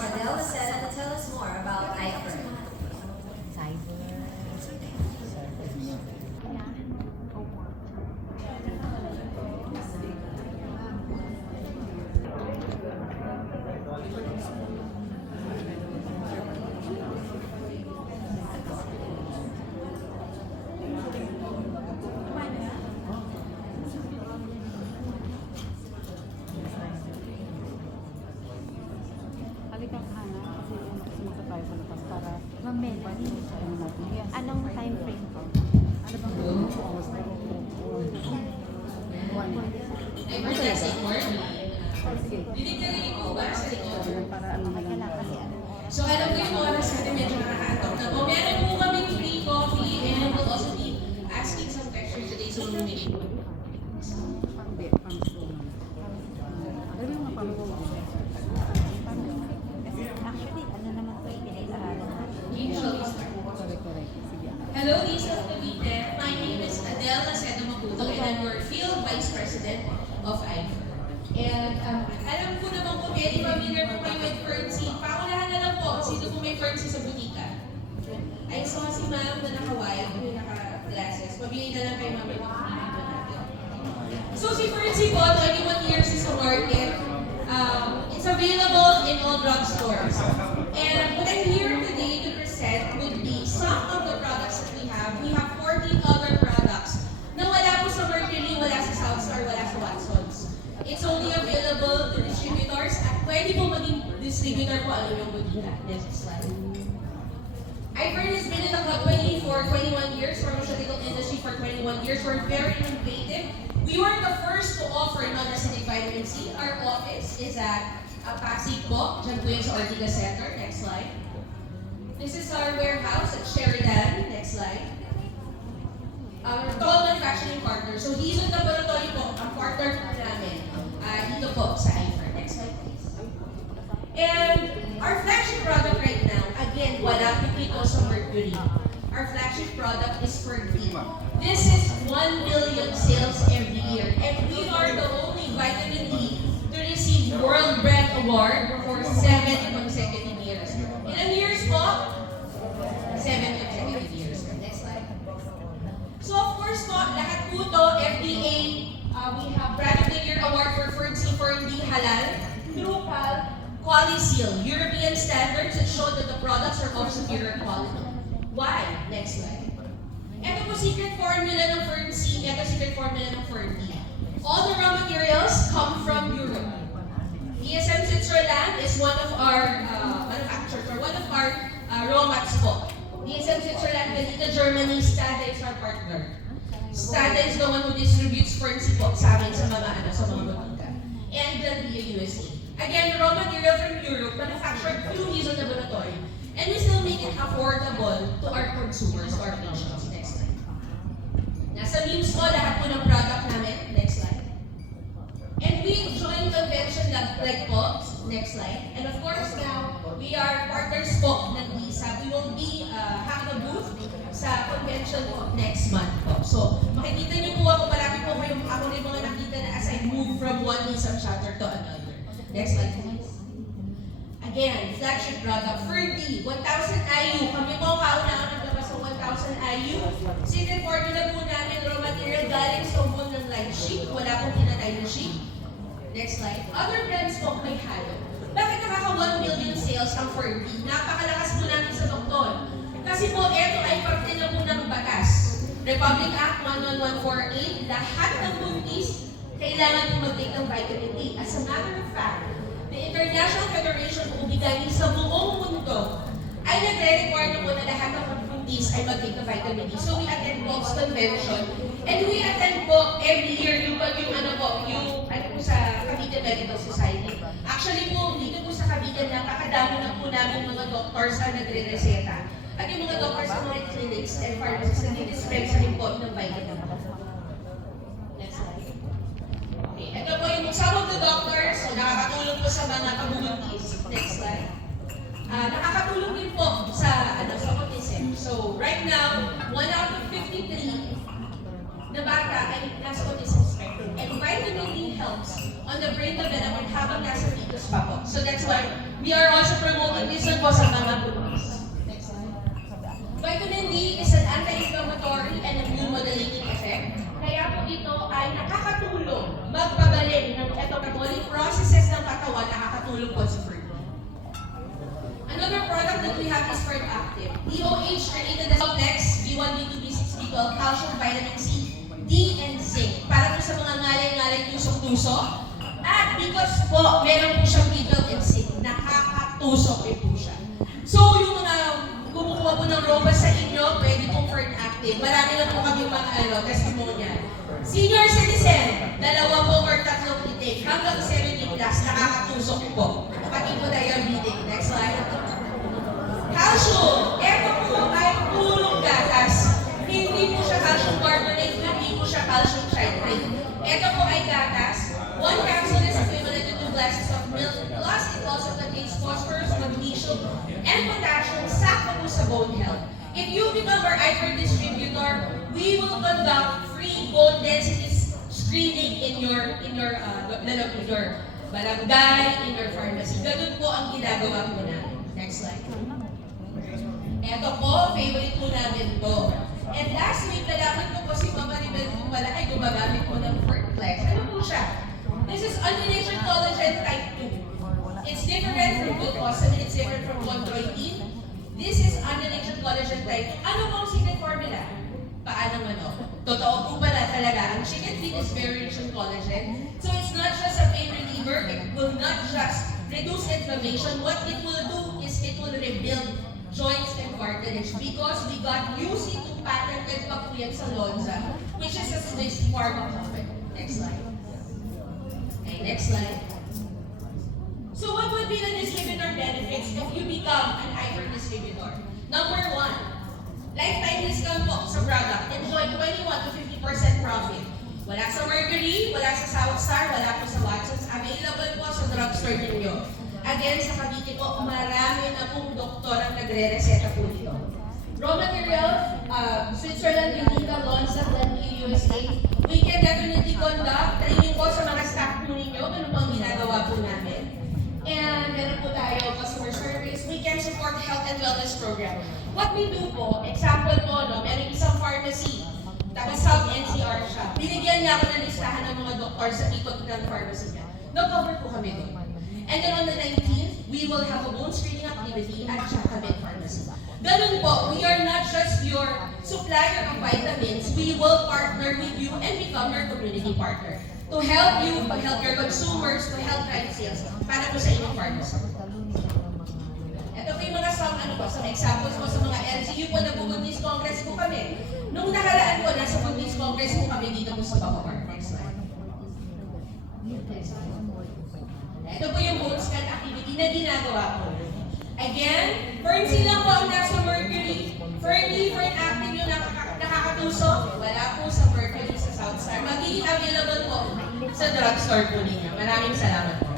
Adele Lacerda to tell us more about iFern. Halika Hana, kasi sumunta tayo sa labas para Ma'am Melanie, ano natin yan. anong time frame po? Ano bang oras na ito? Emergency work. Sige. Dinigyan ko ba sa inyo? Para ano na Kaya lang. kasi anong oras? So alam ko yung oras natin medyo nakakaantok na po. Meron po kaming free coffee and we'll also be asking some questions today. So luminig po. Pang-be, pang-slow naman. Ano yung mga pang-slow? Kasi actually, ano naman po yung pinag-aralan natin. Usually start. Correct. Sige. Hello, Lisa Cavite. My name is Adele Lacerda Maputo and I'm your Field Vice President of iFern. And alam ko naman po, very familiar po kayo with Fernsey. Paunahan na lang po, sino po may Fernsey sa butika? I saw si ma'am na naka-white, yung naka-glasses. Mabili na lang kay ma'am yung pinili po natin. So si Fernsey po, 21 years is sa market. It's available in all drugstores. And what I'm here today to present would be some of the products that we have. We have 14 other products na wala po sa Mercury, wala sa Southstar, wala sa Watsons. It's only available to distributors at pwede po maging distributor po ano yung butika. Next slide. iFern has been in the company for 21 years, pharmaceutical industry for 21 years. We're very innovative. We were the first to offer non-acidic vitamin C. Our office is at Pasig po, dyan po yung sa Ortigas Center. Next slide. This is our warehouse at Sheridan. Next slide. Our toll manufacturing partner. So he's with laboratory po, ang partner po namin. Dito po sa iFern. Next slide please. And our flagship product right now, again, wala po dito sa Mercury. Our flagship product is Fergie. This is 1 million sales every year. And we are the only vitamin D to receive World Brand Award for 7 consecutive years. Ilang years po? 7 consecutive years. Next slide. So of course po, lahat po to, FDA, we have Brand of the Year Award for Fergie Halal, Local, Quality Seal, European standards that show that the products are of superior quality. Why? Next slide. Ito po secret formula ng Fergie, ito secret formula ng Fergie. All the raw materials come from Europe. DSM Switzerland is one of our manufacturers or one of our raw mats po. DSM Switzerland, Galita, Germany, Stada is our partner. Stada is the one who distributes Fergie po sa amin sa mga butika. And Grandia USA. Again, raw material from Europe, manufactured through Hazel Laboratory. And we still make it affordable to our consumers, to our patients. Next slide. Nasa memes po, lahat po ng product namin. Next slide. And we join convention like po. Next slide. And of course now, we are partners po ng LISA. We will be have a booth sa convention po next month po. So, makikita niyo po ako, malapit po kayo, ako rin mga nakita na as I move from one LISA chapter to another. Next slide please. Again, flagship product, Fergie, 1,000 IU. Kami po kauna-una naglabas sa 1,000 IU. Secret formula po namin, raw material galing sa umbon ng light sheet. Wala pong kinatay na sheet. Next slide. Other brands po may halo. Bakit nakaka 1 million sales ang Fergie? Napakalakas po namin sa doktor. Kasi po, ito ay parte na po ng batas. Republic Act 11148, lahat ng buntis kailangan po mag-take ng vitamin D. As a matter of fact, the International Federation of Obesity sa buong mundo ay nagre-require na po na lahat ng buntis ay mag-take ng vitamin D. So we attend po sa convention and we attend po every year yung sa Cavite Medical Society. Actually po, dito po sa Cavite, napakadami na po namin mga doctors na nagre-reseta. At yung mga doctors sa mga clinics and pharmacists na dispense rin po ng vitamin. Next slide. Okay, ito po yung some of the doctors na nakakatulong po sa mga kabubuntis. Next slide. Nakakatulong din po sa autism. So, right now, 1 out of 53 na bata ay nasa autism spectrum. And vitamin D helps on the brain development habang nasa fetus pa po. So that's why we are also promoting reason po sa mga bumis. Next slide. Vitamin D is an anti-inflammatory and immune modulating effect. Kaya po ito ay nakakatulong magpagaling ng metabolic processes ng katawan, nakakatulong po sa fertility. Another product that we have is Ferg Active. DOH created the complex B1, B2, B6, B12, calcium, vitamin C, D, and zinc. Para po sa mga ngalay-ngalay tusok-tusok. At because po, meron po siyang B12 and zinc, nakakatusok po siya. So, yung mga kumukuha po ng roba sa inyo, pwede pong Ferg Active. Marami na po kami mga testimonial. Senior citizen, 2 po or 3 intake, hanggang 70 plus, nakakatusok po. Pati po diabetic. Next slide. Calcium. Ito po ay purong gatas. Hindi po siya calcium carbonate, hindi po siya calcium citrate. Ito po ay gatas. 1 capsule is equivalent to 2 glasses of milk. Plus, it also contains phosphorus, magnesium, and potassium. Sakto po sa bone health. If you become our iFer distributor, we will conduct free bone density screening in your barangay, in your pharmacy. Ganun po ang ginagawa po namin. Next slide. Ito po, favorite po namin to. And last week, nalaman ko po si Mama Ribel po pala ay gumagamit po ng Fergflex. Ano po siya? This is undenatured collagen type 2. It's different from glucosamine, it's different from chondroitin. This is undenatured collagen type 2. Ano po ang secret formula? Paano Totoo po pala talaga. Ang chicken feet is very rich in collagen. So it's not just a pain reliever. It will not just reduce inflammation. What it will do is it will rebuild joints and cartilage because we got UC2 patented pa po yan sa Lonza, which is a Swiss pharma company. Next slide. Okay, next slide. So what would be the distributor benefits if you become an iFer distributor? Number 1, lifetime discount po sa product. Enjoy 21 to 50% profit. Wala sa Mercury, wala sa Southstar, wala po sa Watsons. Available po sa drugstore ninyo. Again, sa Cavite po, marami na pong doktor ang nagre-reseta po dito. Raw material, Switzerland, Unica, Lonza, Glenview, USA. We can definitely conduct training po sa mga staff po ninyo. Ganun po ang ginagawa po namin. And meron po tayo customer service. We can support health and wellness program. What we do po, example po, meron isang pharmacy. Taga South NCR siya. Binigyan niya ako ng listahan ng mga doktor sa ikot ng pharmacy niya. No-cover po kami doon. And then on the 19th, we will have a bone screening activity at Jacobin Pharmacy. Ganun po, we are not just your supplier of vitamins, we will partner with you and become your community partner to help you, to help your consumers, to help drive sales para po sa inyong pharmacy. Ito po yung mga some examples po sa mga LGU po na Buntis Congress po kami. Nung nakaraan po, nasa Buntis Congress po kami dito po sa Bacoor. Next slide. Next slide. Ito po yung bone scan activity na ginagawa ko. Again, Fern-C lang po ang nasa Mercury. Fern-D, Fern-Active yung nakakatusok. Wala po sa Mercury sa Southstar. Magiging available po sa drugstore po ninyo. Maraming salamat po.